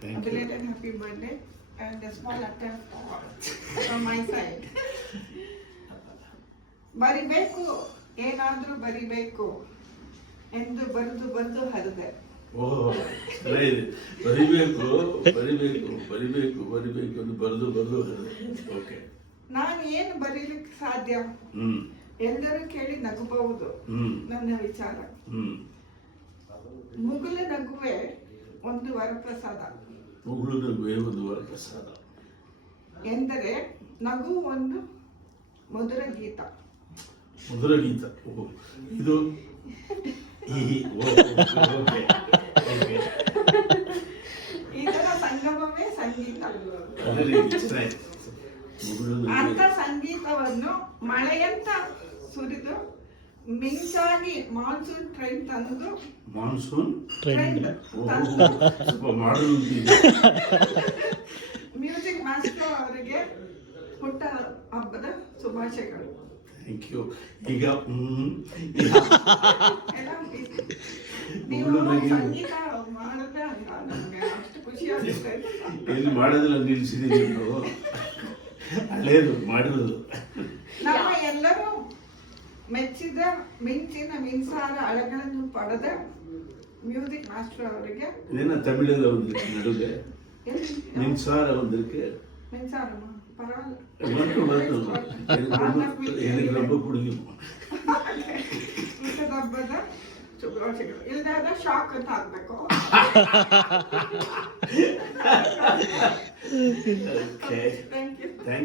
Thank a belated happy birthday. And a small attempt from my side. ಬರಿಬೇಕು ಏನಾದ್ರೂ ಬರಿಬೇಕು ಎಂದು ಬರೆದು ಬಂದು ಹರಿದೆ. ಬರಿಬೇಕು ಬರಿಬೇಕು ಬರಿಬೇಕು ಬರಿಬೇಕು ಎಂದು ಬರೆದು ಬರೆದು ಓಕೆ ನಾನು ಏನು ಬರೀಲಿಕ್ಕೆ ಸಾಧ್ಯ? ಹ್ಮ್. ಎಲ್ಲರೂ ಕೇಳಿ ನಗಬಹುದು. ನನ್ನ ವಿಚಾರ. ಹ್ಮ್. ಮುಗುಲ ನಗುವೆ ಒಂದು ವರಪ್ರಸಾದ. ಮುಗುಳು ನಗುವೆ ಒಂದು ವಾರ ಪ್ರಸಾದ ಎಂದರೆ ನಗು ಒಂದು ಮಧುರ ಗೀತ. ಮಧುರ ಗೀತ. ಇದು ಇದರ ಸಂಗಮವೇ ಸಂಗೀತ. ಅಂತ ಸಂಗೀತವನ್ನು ಮಳೆಯಂತ ಸುರಿದು ಮಿಂಚಾಗಿ ಮಾನ್ಸೂನ್ ಟ್ರೈನ್ ತಂದು ಮಾನ್ಸೂನ್? ಟ್ರೆಂಡ್ ಸ್ವಲ್ಪ ಮಾಡಲು ಮ್ಯೂಸಿಕ್ ಮಾಸ್ಟರ್ ಅವರಿಗೆ ಹುಟ್ಟ ಹಬ್ಬದ ಶುಭಾಶಯಗಳು. ಥ್ಯಾಂಕ್ ಯು ಈಗ ನೀವು ಸಂಗೀತ ಮಾಡಿದ್ರೆ ನಮಗೆ ಅಷ್ಟು ಖುಷಿ ಆಗುತ್ತೆ ಎಲ್ಲಿ ಮಾಡೋದಿಲ್ಲ ನಿಲ್ಸಿದೀವಿ ನೀವು ಹಳೇದು ಮಾಡಿರೋದು. ಮೆಚ್ಚಿದ ಮಿಂಚಿನ ಮಿಂಸಾರ ಅಳಗಳನ್ನು ಪಡೆದ ಮ್ಯೂಸಿಕ್ ಮಾಸ್ಟರ್ ಅವರಿಗೆ ಇದೇನ ತಮಿಳಲ್ಲ வந்திருக்கு நடுவில் மின்சார வந்திருக்கு ಮಿಂಸಾರಮ್ಮ ಪರವಾಗಿಲ್ಲ மட்டும் மட்டும் எனக்கு ரொம்ப எனக்கு ரொம்ப பிடிக்கும் ಹುಟ್ಟದ ಹಬ್ಬದ ಶುಭಾಶಯಗಳು ಇಲ್ಲದಾಗ ಶಾಕ್ ಅಂತ ಹಾಕ್ಬೇಕು ಓಕೆ ಥ್ಯಾಂಕ್ ಯು ಥ್ಯಾಂಕ್